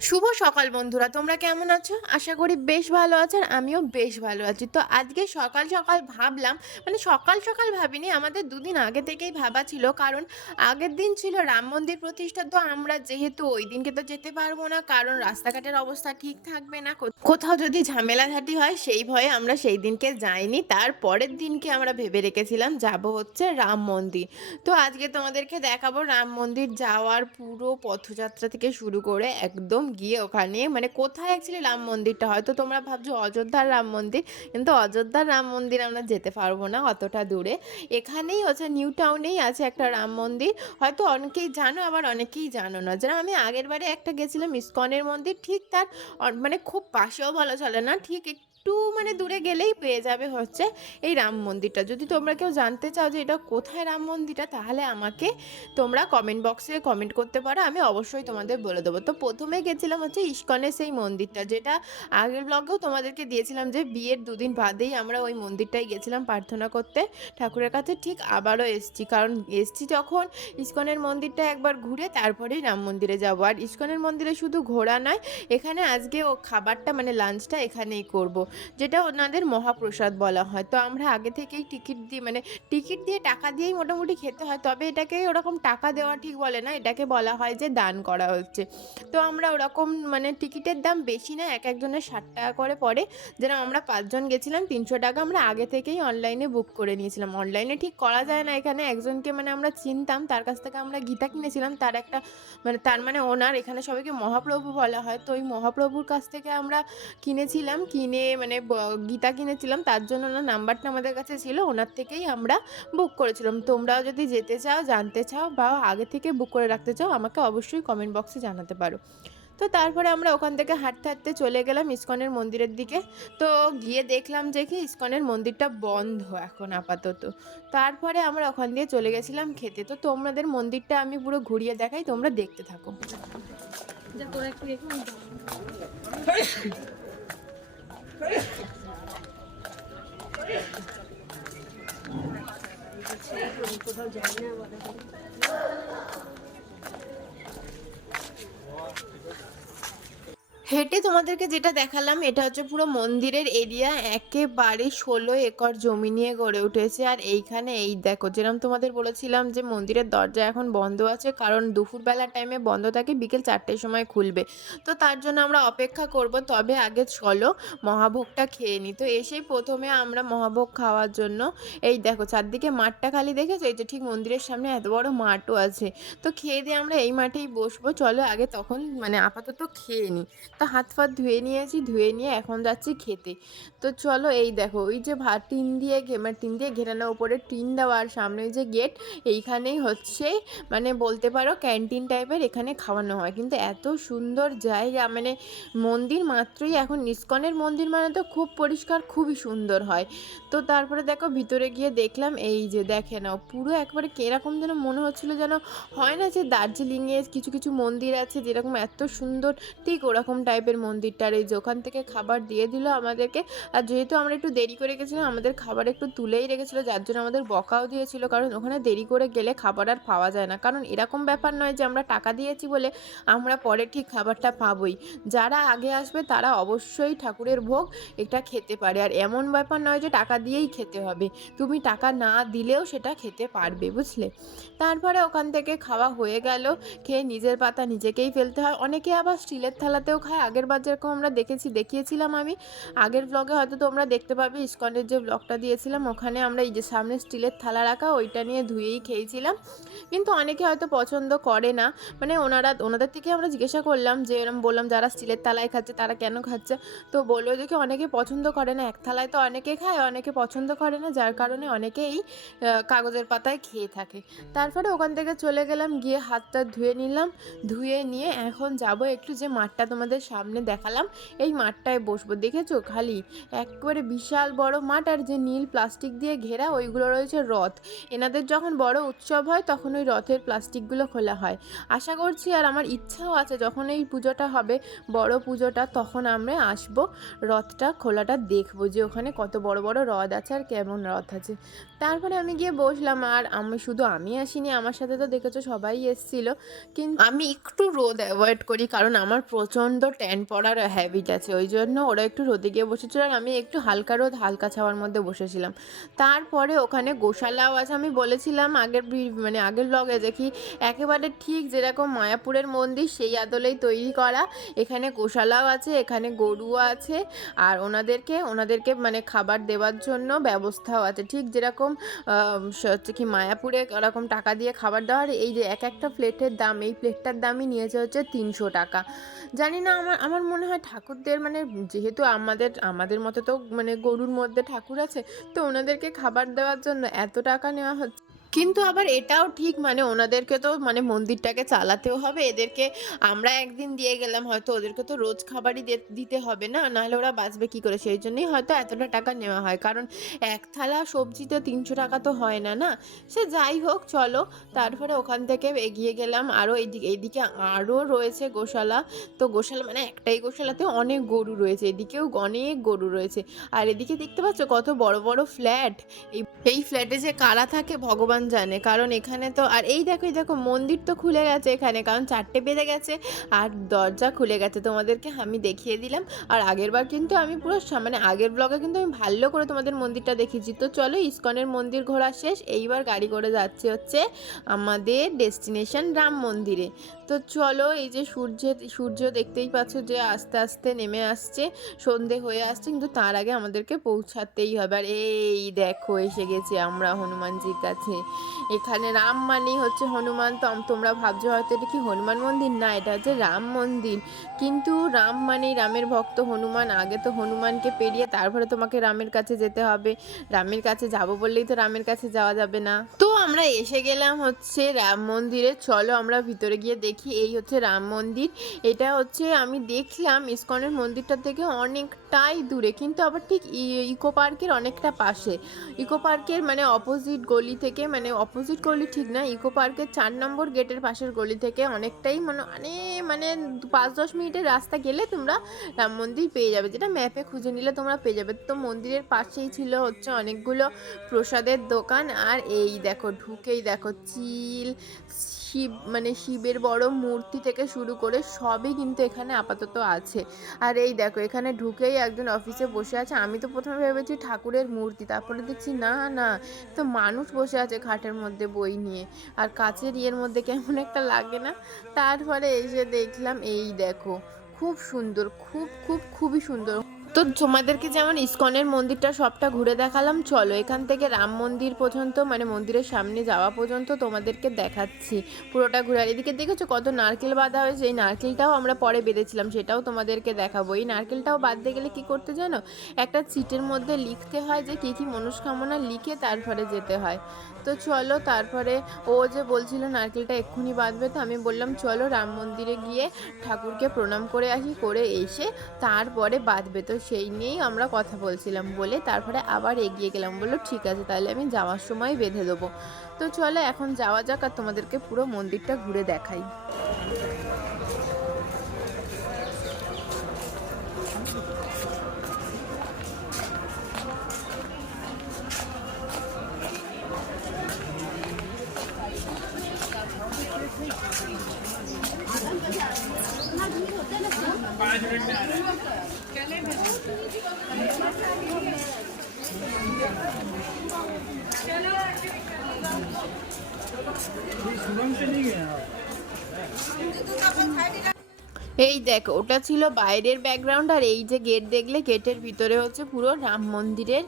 শুভ সকাল বন্ধুরা, তোমরা কেমন আছো? আশা করি বেশ ভালো আছো আর আমিও বেশ ভালো আছি। তো আজকে সকাল সকাল ভাবলাম মানে সকাল সকাল ভাবিনি, আমাদের দুদিন আগে থেকেই ভাবা ছিল। কারণ আগের দিন ছিল রাম মন্দির প্রতিষ্ঠা, তো আমরা যেহেতু ওই দিনকে তো যেতে পারব না, কারণ রাস্তাঘাটের অবস্থা ঠিক থাকবে না। কোথাও যদি ঝামেলাঝাটি হয়, সেই ভয়ে আমরা সেই দিনকে যাইনি। তার পরের দিনকে আমরা ভেবে রেখেছিলাম, যাব হচ্ছে রাম মন্দির। তো আজকে তোমাদেরকে দেখাবো রাম মন্দির যাওয়ার পুরো পথযাত্রা থেকে শুরু করে একদম গিয়ে ওখানে মানে কোথায় অ্যাকচুয়ালি রাম মন্দিরটা? হয়তো তোমরা ভাবছ অযোধ্যার রাম মন্দির, কিন্তু অযোধ্যার রাম মন্দির আমরা যেতে পারব না অতটা দূরে। এখানেই হচ্ছে নিউ টাউনেই আছে একটা রাম মন্দির। হয়তো অনেকেই জানো, আবার অনেকেই জানো না। যেন আমি আগের বারে একটা গেছিলাম ইস্কনের মন্দির, ঠিক তার মানে খুব পাশেও বলা চলে না, ঠিক একটু মানে দূরে গেলেই পেয়ে যাবে হচ্ছে এই রাম মন্দিরটা। যদি তোমরা কেউ জানতে চাও যে এটা কোথায় রাম মন্দিরটা, তাহলে আমাকে তোমরা কমেন্ট বক্সে কমেন্ট করতে পারো, আমি অবশ্যই তোমাদের বলে দেবো। তো প্রথমে গেছিলাম হচ্ছে ইস্কনের সেই মন্দিরটা, যেটা আগের ব্লগেও তোমাদেরকে দিয়েছিলাম যে বিয়ের দুদিন বাদেই আমরা ওই মন্দিরটাই গেছিলাম প্রার্থনা করতে। ঠাকুরের কাছে ঠিক আবারও এসছি, কারণ এসছি যখন ইস্কনের মন্দিরটা একবার ঘুরে তারপরেই রাম মন্দিরে যাব। আর ইস্কনের মন্দিরে শুধু ঘোরা নয়, এখানে আজকে ও খাবারটা মানে লাঞ্চটা এখানেই করব। যেটা ওনাদের মহাপ্রসাদ বলা হয়। তো আমরা আগে থেকেই টিকিট দিয়ে মানে টিকিট দিয়ে টাকা দিয়েই মোটামুটি খেতে হয়, তবে এটাকে ওরকম টাকা দেওয়া ঠিক বলে না, এটাকে বলা হয় যে দান করা হচ্ছে। তো আমরা ওরকম মানে টিকিটের দাম বেশি না, এক একজনের ষাট টাকা করে পড়ে। যেরকম আমরা পাঁচজন গেছিলাম, তিনশো টাকা আমরা আগে থেকেই অনলাইনে বুক করে নিয়েছিলাম। অনলাইনে ঠিক করা যায় না এখানে, একজনকে মানে আমরা চিনতাম, তার কাছ থেকে আমরা গীতা কিনেছিলাম, তার একটা মানে তার মানে ওনার, এখানে সবাইকে মহাপ্রভু বলা হয়। তো ওই মহাপ্রভুর কাছ থেকে আমরা কিনেছিলাম, কিনে মানে গীতা কিনেছিলাম, তার জন্য ওনার নাম্বারটা আমাদের কাছে ছিল, ওনার থেকেই আমরা বুক করেছিলাম। তোমরাও যদি যেতে চাও, জানতে চাও বা আগে থেকে বুক করে রাখতে চাও, আমাকে অবশ্যই কমেন্ট বক্সে জানাতে পারো। তো তারপরে আমরা ওখান থেকে হাঁটতে হাঁটতে চলে গেলাম ইস্কনের মন্দিরের দিকে। তো গিয়ে দেখলাম যে কি ইস্কনের মন্দিরটা বন্ধ এখন আপাতত। তারপরে আমরা ওখান দিয়ে চলে গেছিলাম খেতে। তো তোমাদের মন্দিরটা আমি পুরো ঘুরিয়ে দেখাই, তোমরা দেখতে থাকো। কোথাও যাই না হেঁটে তোমাদেরকে যেটা দেখালাম, এটা হচ্ছে পুরো মন্দিরের এরিয়া। একেবারে ষোলো একর জমি নিয়ে গড়ে উঠেছে। আর এইখানে এই দেখো, যেরকম তোমাদের বলেছিলাম যে মন্দিরের দরজা এখন বন্ধ আছে, কারণ দুপুরবেলার টাইমে বন্ধ থাকে, বিকেল চারটের সময় খুলবে। তো তার জন্য আমরা অপেক্ষা করব, তবে আগে চলো, মহাভোগটা খেয়ে নিই তো এসেই প্রথমে আমরা মহাভোগ খাওয়ার জন্য, এই দেখো চারদিকে মাঠটা খালি দেখেছ? এই যে ঠিক মন্দিরের সামনে এত বড় মাঠও আছে। তো খেয়ে দিয়ে আমরা এই মাঠেই বসবো। চলো আগে তখন মানে আপাতত খেয়ে নিই তা হাত ফাত ধুয়ে নিয়েছি, ধুয়ে নিয়ে এখন যাচ্ছি খেতে। তো চলো এই দেখো, ওই যে ভাত টিন দিয়ে মানে টিন দিয়ে ঘেরানো, উপরে টিন দেওয়া আর সামনে যে গেট, এইখানেই হচ্ছে মানে বলতে পারো ক্যান্টিন টাইপের এখানে খাওয়ানো হয়। কিন্তু এত সুন্দর জায়গা মানে মন্দির মাত্রই এখন, ইস্কনের মন্দির মানে তো খুব পরিষ্কার, খুবই সুন্দর হয়। তো তারপরে দেখো ভিতরে গিয়ে দেখলাম, এই যে দেখে নাও, পুরো একবারে কীরকম যেন মনে হচ্ছিল যেন হয় না যে দার্জিলিংয়ে কিছু কিছু মন্দির আছে যেরকম এত সুন্দর, ঠিক ওরকম টাইপের মন্দিরটার এই যে ওখান থেকে খাবার দিয়ে দিল আমাদেরকে। আর যেহেতু আমরা একটু দেরি করে গেছিলাম, আমাদের খাবার একটু তুলেই রেখেছিলো, যার জন্য আমাদের বকাও দিয়েছিল, কারণ ওখানে দেরি করে গেলে খাবার আর পাওয়া যায় না। কারণ এরকম ব্যাপার নয় যে আমরা টাকা দিয়েছি বলে আমরা পরে ঠিক খাবারটা পাবোই। যারা আগে আসবে তারা অবশ্যই ঠাকুরের ভোগ এটা খেতে পারে। আর এমন ব্যাপার নয় যে টাকা দিয়েই খেতে হবে। তুমি টাকা না দিলেও সেটা খেতে পারবে, বুঝলে? তারপরে ওখান থেকে খাওয়া হয়ে গেল। খেয়ে নিজের পাতা নিজেকেই ফেলতে হয়। অনেকে আবার স্টিলের থালাতেও খায়। আগের বার যেরকম আমরা দেখেছি দেখিয়েছিলাম আমি। আগের ব্লগে হয়তো তোমরা দেখতে পাবে ইস্কনের যে ব্লগটা দিয়েছিলাম ওখানে আমরা এই যে সামনে স্টিলের থালা রাখা ওইটা নিয়ে ধুয়েই খেয়েছিলাম। কিন্তু অনেকে হয়তো পছন্দ করে না। মানে ওনারা ওনাদের থেকে আমরা জিজ্ঞাসা করলাম যে এরকম বললাম যারা স্টিলের থালায় খাচ্ছে তারা কেন খাচ্ছে? তো বলল যে কি অনেকে পছন্দ করে না। এক থালায় তো অনেকে খায় অনেকে পছন্দ করে না। যার কারণে অনেকেই আহ, কাগজের পাতায় খেয়ে থাকে। তারপরে ওখান থেকে চলে গেলাম গিয়ে হাতটা ধুয়ে নিলাম। ধুয়ে নিয়ে এখন যাব একটু যে মাঠটা তোমাদের সামনে দেখালাম, এই মাঠটায় বসবো। দেখেছ? খালি একবারে বিশাল বড় মাঠ আর যে নীল প্লাস্টিক দিয়ে ঘেরা, ওইগুলো রয়েছে রথ। এনাদের যখন বড় উৎসব হয়, তখন ওই রথের প্লাস্টিকগুলো খোলা হয়। আশা করছি আর আমার ইচ্ছাও আছে, যখন এই পুজোটা হবে, বড় পুজোটা, তখন আমরা আসব, রথটা খোলাটা দেখব যে ওখানে কত বড় বড় রথ আছে আর কেমন রথ আছে। তারপরে আমি গিয়ে বসলাম, আর আমি, শুধু আমি আসিনি, আমার সাথে তো দেখেছ সবাই এসেছিল। কিন্তু আমি একটু রোদ অ্যাভয়েড করি, কারণ আমার প্রচণ্ড ট্যান পড়ার হ্যাবিট আছে। ওই জন্য ওরা একটু রোদে গিয়ে বসেছিল আর আমি একটু হালকা রোদ, হালকা ছাওয়ার মধ্যে বসেছিলাম। তারপরে ওখানে গোশালাও আছে। আমি বলেছিলাম আগের মানে আগের ব্লগে যে কি, একেবারে ঠিক যেরকম মায়াপুরের মন্দির, সেই আদলেই তৈরি করা। এখানে গোশালাও আছে, এখানে গরুও আছে। আর ওনাদেরকে ওনাদেরকে মানে খাবার দেওয়ার জন্য ব্যবস্থাও আছে। ঠিক যেরকম হচ্ছে কি মায়াপুরে ওরকম টাকা দিয়ে খাবার দেওয়ার এই যে এক একটা প্লেটের দাম, এই প্লেটটার দামই নিয়েছে হচ্ছে তিনশো টাকা। জানি না আমার আমার মনে হয় ঠাকুরদের মানে যেহেতু আমাদের আমাদের মতো তো মানে গরুর মধ্যে ঠাকুর আছে, তো ওনাদেরকে খাবার দেওয়ার জন্য এত টাকা নেওয়া হচ্ছে। কিন্তু আবার এটাও ঠিক মানে ওনাদেরকে তো মানে মন্দিরটাকে চালাতেও হবে। এদেরকে আমরা একদিন দিয়ে গেলাম, হয়তো ওদেরকে তো রোজ খাবারই দিতে হবে না, নাহলে ওরা বাঁচবে কি করে? সেই জন্যই হয়তো এতটা টাকা নেওয়া হয়। কারণ এক থালা সবজিতে তিনশো টাকা তো হয় না না? সে যাই হোক, চলো। তারপরে ওখান থেকে এগিয়ে গেলাম। আরও এইদিকে এইদিকে আরও রয়েছে গোশালা। তো গোশালা মানে একটাই গোশালাতে অনেক গরু রয়েছে। এদিকেও অনেক গরু রয়েছে। আর এদিকে দেখতে পাচ্ছ কত বড় বড় ফ্ল্যাট। এই ফ্ল্যাটে যে কারা থাকে, ভগবান জানে। কারণ এখানে তো, আর এই দেখো এই দেখো, মন্দির তো খুলে গেছে এখানে, কারণ চারটে বেজে গেছে আর দরজা খুলে গেছে। তোমাদেরকে আমি দেখিয়ে দিলাম। আর আগের বার কিন্তু আমি পুরো মানে আগের ব্লগে কিন্তু আমি ভালো করে তোমাদের মন্দিরটা দেখিয়েছি। তো চলো, ইস্কনের মন্দির ঘোরা শেষ। এইবার গাড়ি করে যাচ্ছে হচ্ছে আমাদের ডেস্টিনেশন রাম মন্দিরে। তো চলো এই যে সূর্যের সূর্য দেখতেই পাচ্ছ যে আস্তে আস্তে নেমে আসছে, সন্ধে হয়ে আসছে, কিন্তু তার আগে আমাদেরকে পৌঁছাতেই হবে। আর এই দেখো, এসে গেছি আমরা হনুমানজির কাছে। এখানে রাম মানেই হচ্ছে হনুমান। তো তোমরা ভাবছ হয়তো এটা কি হনুমান মন্দির? না, এটা হচ্ছে রাম মন্দির। কিন্তু রাম মানেই রামের ভক্ত হনুমান। আগে তো হনুমানকে পেরিয়ে তারপরে তোমাকে রামের কাছে যেতে হবে। রামের কাছে যাব বললেই তো রামের কাছে যাওয়া যাবে না। তো আমরা এসে গেলাম হচ্ছে রাম মন্দিরে। চলো আমরা ভিতরে গিয়ে দেখি এই হচ্ছে রাম মন্দির। এটা হচ্ছে আমি দেখলাম ইস্কনের মন্দিরটা থেকে অনেকটাই দূরে, কিন্তু আবার ঠিক ইকো পার্কের অনেকটা পাশে। ইকো পার্কের মানে অপোজিট গলি থেকে মানে অপোজিট গলি ঠিক না, ইকো পার্কের চার নম্বর গেটের পাশের গলি থেকে অনেকটাই মানে অনেক মানে পাঁচ দশ মিনিটের রাস্তা গেলে তোমরা রাম মন্দির পেয়ে যাবে। যেটা ম্যাপে খুঁজে নিলে তোমরা পেয়ে যাবে। তো মন্দিরের পাশেই ছিল হচ্ছে অনেকগুলো প্রসাদের দোকান। আর এই দেখো, ঢুকেই দেখো, চিল শিব মানে শিবের বড় মূর্তি থেকে শুরু করে সবই কিন্তু এখানে আপাতত আছে। আর এই দেখো, এখানে ঢুকেই একজন অফিসে বসে আছে। আমি তো প্রথমে ভেবেছি ঠাকুরের মূর্তি, তারপরে দেখছি না না, তো মানুষ বসে আছে খাটের মধ্যে বই নিয়ে। আর কাছের ইয়ের মধ্যে কেমন একটা লাগে না? তারপরে এসে দেখলাম, এই দেখো, খুব সুন্দর, খুব খুব, খুবই সুন্দর। তো তোমাদেরকে যেমন ইস্কনের মন্দিরটা সবটা ঘুরে দেখালাম, চলো এখান থেকে রাম মন্দির পর্যন্ত মানে মন্দিরের সামনে যাওয়া পর্যন্ত তোমাদেরকে দেখাচ্ছি। পুরোটা ঘুরে এদিকে দেখেছ কত নারকেল বাঁধা হয়েছে, এই নারকেলটাও আমরা পরে বেঁধেছিলাম, সেটাও তোমাদেরকে দেখাবো। এই নারকেলটাও বাঁধতে গেলে কি করতে জানো, একটা চিটের মধ্যে লিখতে হয় যে কী কী মনস্কামনা লিখে তারপরে যেতে হয়। তো চলো তারপরে ও যে বলছিল নারকেলটা এক্ষুনি বাঁধবে, তো আমি বললাম চলো রাম মন্দিরে গিয়ে ঠাকুরকে প্রণাম করে আসি, করে এসে তারপরে বাঁধবে। তো সেই নিয়েই আমরা কথা বলছিলাম বলে তারপরে আবার এগিয়ে গেলাম। বলল, ঠিক আছে, তাহলে আমি যাওয়ার সময় বেঁধে দেবো। তো চলো, এখন যাওয়া যাক আর তোমাদেরকে পুরো মন্দিরটা ঘুরে দেখাই। দেখো, ওটা ছিল বাইরের ব্যাকগ্রাউন্ড আর এই যে গেট দেখলে গেটের ভিতরে হচ্ছে পুরো রাম মন্দিরের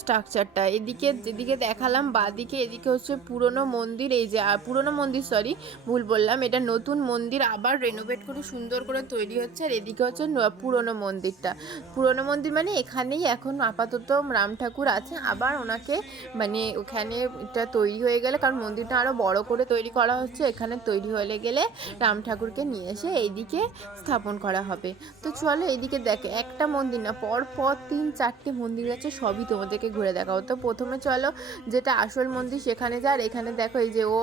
স্ট্রাকচারটা এদিকে, যেদিকে দেখালাম বাদিকে, এদিকে হচ্ছে পুরনো মন্দির, এই যে পুরনো মন্দির সরি ভুল বললাম, এটা নতুন মন্দির আবার রেনোভেট করে সুন্দর করে তৈরি হচ্ছে আর এদিকে হচ্ছে পুরনো মন্দিরটা। পুরনো মন্দির মানে এখানেই এখন আপাতত রাম ঠাকুর আছে, আবার ওনাকে মানে ওখানে এটা তৈরি হয়ে গেলে, কারণ মন্দিরটা আরও বড় করে তৈরি করা হচ্ছে, এখানে তৈরি হয়ে গেলে রাম ঠাকুরকে নিয়ে এসে এইদিকে স্থাপন করা হবে। তো চলো এদিকে দেখো, একটা মন্দির না পর পর তিন, চারটে মন্দির আছে, সবই তোমাদেরকে ঘুরে দেখাবো। তো প্রথমে চলো, যেটা আসল মন্দির সেখানে যা এখানে দেখো এই যে ও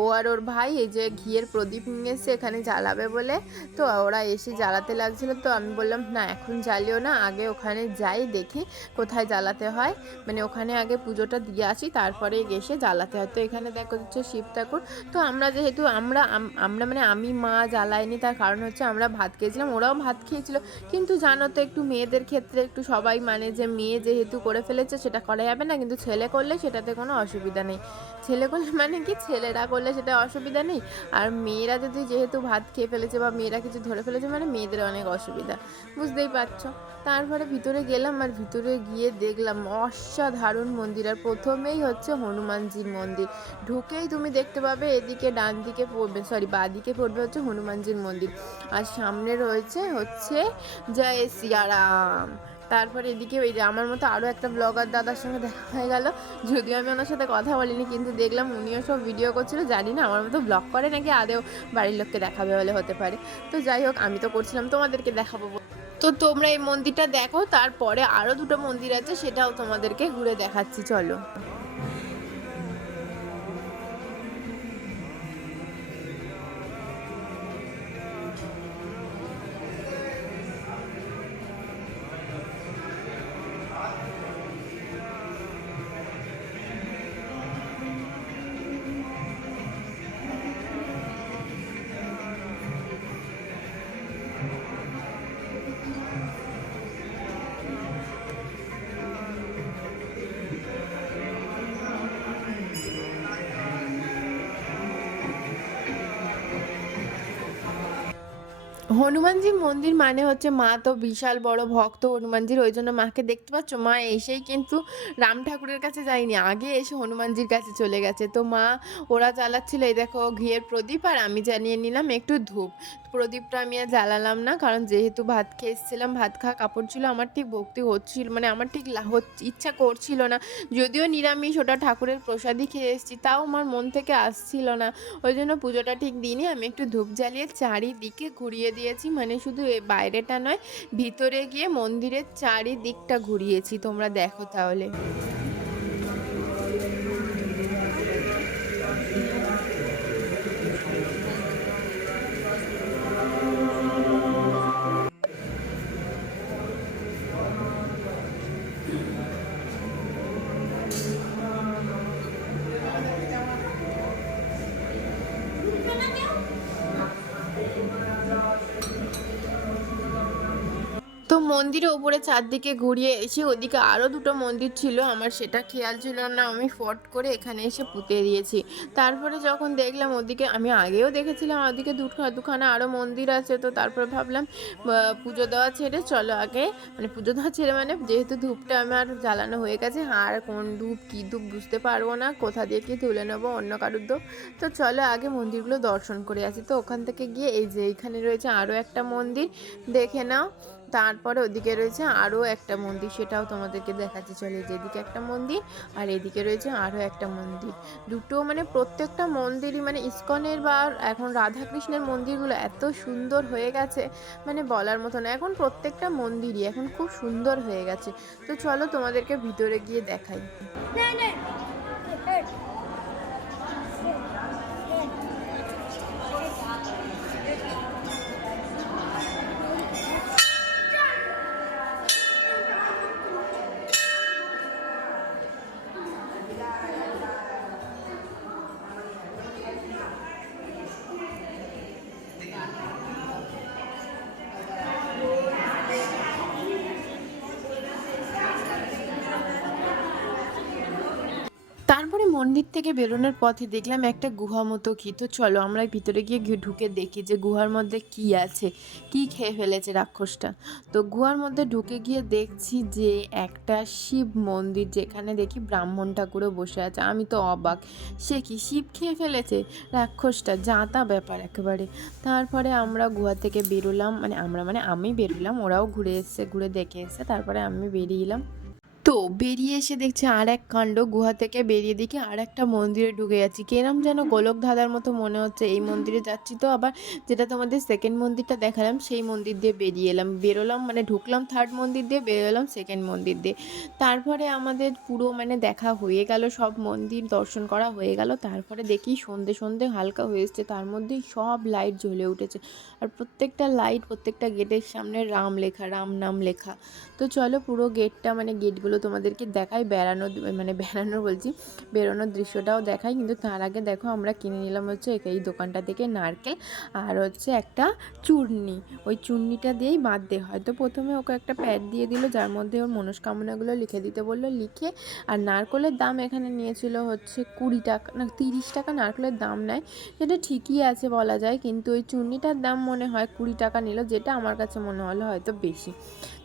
ও আর ওর ভাই, এই যে ঘিয়ের প্রদীপ নিয়ে এসে এখানে জ্বালাবে বলে। তো ওরা এসে জ্বালাতে লাগছিল, তো আমি বললাম, না, এখন জ্বালিও না, আগে ওখানে যাই, দেখি কোথায় জ্বালাতে হয়। মানে ওখানে আগে পুজোটা দিয়ে আসি, তারপরে এসে জ্বালাতে হয়। তো এখানে দেখো হচ্ছে শিব ঠাকুর। তো আমরা যেহেতু, আমরা আমরা মানে আমি, মা জ্বালাইনি, তার কারণ হচ্ছে আমরা ভাত খেয়েছিলাম, ওরাও ভাত খেয়েছিল। কিন্তু জানো তো, একটু মেয়েদের ক্ষেত্রে একটু সবাই মানে যে মেয়ে যেহেতু করে ফেলেছে সেটা করা যাবে না, কিন্তু ছেলে করলে সেটাতে কোনো অসুবিধা নেই। ছেলে করলে মানে কি, ছেলেরা করলে সেটা অসুবিধা নেই। আর মেয়েরা যদি যেহেতু ভাত খেয়ে ফেলেছে বা মেয়েরা কিছু ধরে ফেলেছে মানে মেয়েদের অনেক অসুবিধা, বুঝতেই পারছ? তারপরে ভিতরে গেলাম আর ভিতরে গিয়ে দেখলাম অসাধারণ মন্দির। আর প্রথমেই হচ্ছে হনুমানজির মন্দির। ঢুকেই তুমি দেখতে পাবে এদিকে ডান দিকে পড়বে সরি বাঁ দিকে পড়বে হচ্ছে হনুমানজির মন্দির। আর সামনে রয়েছে হচ্ছে জয় সিয়ারাম। তারপরে এদিকে ওই যে আমার মতো আরও একটা ব্লগার দাদার সঙ্গে দেখা হয়ে গেল। যদিও আমি ওনার সাথে কথা বলিনি, কিন্তু দেখলাম উনিও সব ভিডিও করছিল। জানি না, আমার মতো ব্লগ করে নাকি আদেও বাড়ির লোককে দেখাবে বলে হতে পারে। তো যাই হোক, আমি তো করছিলাম, তোমাদেরকে দেখাবো। তো তোমরা এই মন্দিরটা দেখো, তারপরে আরও দুটো মন্দির আছে, সেটাও তোমাদেরকে ঘুরে দেখাচ্ছি, চলো। হনুমানজির মন্দির মানে হচ্ছে মা তো বিশাল বড় ভক্ত হনুমানজির, ওই জন্য মাকে দেখতে পাচ্ছ? মা এসেই কিন্তু রাম ঠাকুরের কাছে যায়নি, আগে এসে হনুমানজির কাছে চলে গেছে। তো মা ওরা জ্বালাচ্ছিল, এই দেখো ঘিয়ের প্রদীপ আর আমি জ্বালিয়ে নিলাম একটু ধূপ। প্রদীপটা আমি আর জ্বালালাম না, কারণ যেহেতু ভাত খেয়ে এসেছিলাম, ভাত খাওয়া কাপড় ছিল, আমার ঠিক ভক্তি হচ্ছিল মানে আমার ঠিক ইচ্ছা করছিল না। যদিও নিরামিষ, ওটা ঠাকুরের প্রসাদই খেয়ে এসেছি, তাও আমার মন থেকে আসছিল না। ওই জন্য পুজোটা ঠিক দিনই আমি একটু ধূপ জ্বালিয়ে চারিদিকে ঘুরিয়ে দিয়েছি মানে শুধু বাইরেটা নয় ভিতরে গিয়ে মন্দিরের চারিদিকটা ঘুরিয়েছি। তোমরা দেখো তাহলে। তো মন্দিরের উপরে চারদিকে ঘুরিয়ে এসে ওদিকে আরও দুটো মন্দির ছিল, আমার সেটা খেয়াল ছিল না, আমি ফট করে এখানে এসে পুঁতে দিয়েছি। তারপরে যখন দেখলাম ওদিকে, আমি আগেও দেখেছিলাম ওদিকে দুটো, দুখানা আরও মন্দির আছে, তো তারপরে ভাবলাম পুজো দেওয়া ছেড়ে চলো আগে। মানে পুজো দেওয়া ছেড়ে মানে যেহেতু ধূপটা আমার জ্বালানো হয়ে গেছে, আর কোন ধূপ, কী ধূপ বুঝতে পারব না, কোথা দিয়ে কি তুলে নেব, অন্য কারুর ধূপ। তো চলো আগে মন্দিরগুলো দর্শন করে আসি। তো ওখান থেকে গিয়ে এই যে এইখানে রয়েছে আরও একটা মন্দির, দেখে নাও। তারপরে ওদিকে রয়েছে আরও একটা মন্দির, সেটাও তোমাদেরকে দেখাচ্ছি। চলে যেদিকে একটা মন্দির আর এদিকে রয়েছে আরও একটা মন্দির। দুটো মানে প্রত্যেকটা মন্দিরই মানে ইস্কনের বা এখন রাধাকৃষ্ণের মন্দিরগুলো এত সুন্দর হয়ে গেছে মানে বলার মতো না। এখন প্রত্যেকটা মন্দিরই এখন খুব সুন্দর হয়ে গেছে। তো চলো তোমাদেরকে ভিতরে গিয়ে দেখাই। তারপরে মন্দির থেকে বেরোনোর পথে দেখলাম একটা গুহা মতো কি। তো চলো আমরা ভিতরে গিয়ে ঢুকে দেখি যে গুহার মধ্যে কি আছে, কি খেয়ে ফেলেছে রাক্ষসটা। তো গুহার মধ্যে ঢুকে গিয়ে দেখছি যে একটা শিব মন্দির যেখানে দেখি ব্রাহ্মণ ঠাকুরও বসে আছে। আমি তো অবাক, সে কি শিব খেয়ে ফেলেছে রাক্ষসটা? যাতা ব্যাপার একেবারে। তারপরে আমরা গুহা থেকে বেরোলাম মানে আমরা মানে আমি বেরোলাম, ওরাও ঘুরে এসছে, ঘুরে দেখে এসছে, তারপরে আমি বেরিয়ে এলাম। তো বেরিয়ে এসে দেখছি আর এক কাণ্ড গুহা থেকে বেরিয়ে দেখি আর একটা মন্দিরে ঢুকে যাচ্ছি। কেরাম যেন গোলক ধাঁধার মতো মনে হচ্ছে। এই মন্দিরে যাচ্ছি তো আবার যেটা তোমাদের সেকেন্ড মন্দিরটা দেখালাম, সেই মন্দির দিয়ে বেরিয়ে এলাম। বেরোলাম মানে ঢুকলাম থার্ড মন্দির দিয়ে, বেরোলাম সেকেন্ড মন্দির দিয়ে। তারপরে আমাদের পুরো মানে দেখা হয়ে গেল, সব মন্দির দর্শন করা হয়ে গেল। তারপরে দেখি সন্ধে সন্ধে হালকা হয়ে এসছে, তার মধ্যেই সব লাইট জ্বলে উঠেছে। আর প্রত্যেকটা লাইট প্রত্যেকটা গেটের সামনে রাম লেখা, রাম নাম লেখা। তো চলো পুরো গেটটা মানে গেটগুলো তোমাদেরকে দেখাই বেড়ানো মানে বেড়ানো বলছি, বেরোনোর দৃশ্যটাও দেখাই। কিন্তু তার আগে দেখো আমরা কিনে নিলাম হচ্ছে এই দোকানটা থেকে নারকেল আর হচ্ছে একটা চূর্ণি। ওই চূর্ণিটা দিয়েই বাঁধতে হয়। তো প্রথমে ওকে একটা প্যাড দিয়ে দিল, যার মধ্যে ওর মনস্কামনাগুলো লিখে দিতে বলল, লিখে আর নারকেলের দাম এখানে নিয়েছিল হচ্ছে কুড়ি টাকা, না তিরিশ টাকা নারকেলের দাম নেয়। সেটা ঠিকই আছে বলা যায়, কিন্তু ওই চূর্ণিটার দাম মনে হয় কুড়ি টাকা নিল, যেটা আমার কাছে মনে হলো হয়তো বেশি।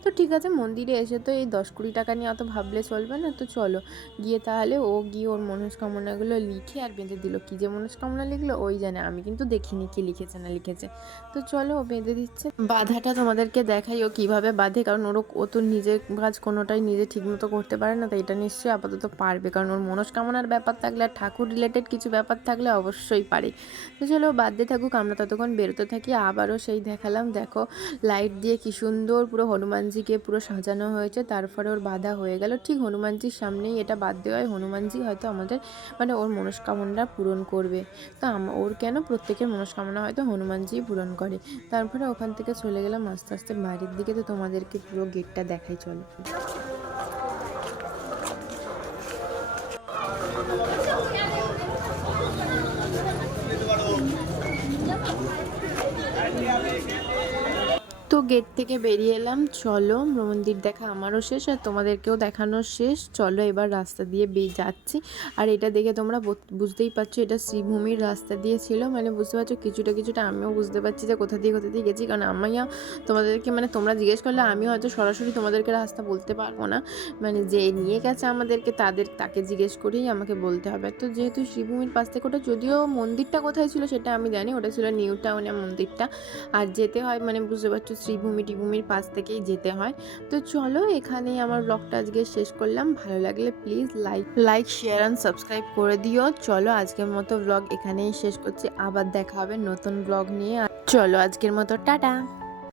তো ঠিক আছে, মন্দিরে এসে তো এই দশ কুড়ি টাকা নিয়ে অত ভাবলে চলবে না, তো চলো। গিয়ে তাহলে ও গিয়ে ওর মনস্কামনাগুলো লিখে আর বেঁধে দিল। কী যে মনস্কামনা লিখলো, ওই জানে, আমি কিন্তু দেখিনি কি লিখেছে না লিখেছে। তো চলো ও বেঁধে দিচ্ছে। বাধাটা তোমাদেরকে দেখাই ও কীভাবে বাঁধে, কারণ ওর ও তো নিজের কাজ কোনোটাই নিজে ঠিকমতো করতে পারে না, তো এটা নিশ্চয়ই আপাতত পারবে, কারণ ওর মনস্কামনার ব্যাপার থাকলে আর ঠাকুর রিলেটেড কিছু ব্যাপার থাকলে অবশ্যই পারে। তো চলো বাদতে থাকুক, আমরা ততক্ষণ বেরোতে থাকি, আবারও সেই দেখালাম, দেখো লাইট দিয়ে কি সুন্দর পুরো হনুমানজিকে পুরো সাজানো হয়েছে, তারপরে ওর বাধা হয়ে গেল। ঠিক হনুমানজির সামনেই এটা বাদ হয় হনুমানজি হয়তো আমাদের মানে ওর মনস্কামনা পূরণ করবে। তো ওর কেন প্রত্যেকের মনস্কামনা হয়তো হনুমানজি পূরণ করে। তারপরে ওখান থেকে চলে গেলাম আস্তে আস্তে বাড়ির দিকে। তো তোমাদেরকে পুরো গেটটা দেখাই, চলো। গেট থেকে বেরিয়ে এলাম। চলো, মন্দির দেখা আমারও শেষ আর তোমাদেরকেও দেখানো শেষ। চলো এবার রাস্তা দিয়ে বেয়ে যাচ্ছি। আর এটা দেখে তোমরা বুঝতেই পারছ, এটা শ্রীভূমির রাস্তা দিয়ে ছিল। মানে বুঝতে পারছ, কিছুটা কিছুটা আমিও বুঝতে পারছি যে কোথা দিয়ে কোথা দিয়ে গেছি। কারণ আমিও তোমাদেরকে মানে তোমরা জিজ্ঞেস করলে আমি হয়তো সরাসরি তোমাদেরকে রাস্তা বলতে পারব না। মানে যে নিয়ে গেছে আমাদেরকে, তাদের, তাকে জিজ্ঞেস করেই আমাকে বলতে হবে। তো যেহেতু শ্রীভূমির পাশ থেকে ওটা, যদিও মন্দিরটা কোথায় ছিল সেটা আমি জানি, ওটা ছিল নিউ টাউনে মন্দিরটা। আর যেতে হয় মানে বুঝতে পারছ শ্রীভূমি টিভূমির পাশ থেকেই যেতে হয়। তো চলো এখানেই আমার ব্লগটা আজকে শেষ করলাম। ভালো লাগলে please like like share and subscribe করে দিও। চলো আজকের মতো ব্লগ এখানেই শেষ করছি। আবার দেখা হবে নতুন ব্লগ নিয়ে। চলো আজকের মতো, টাটা!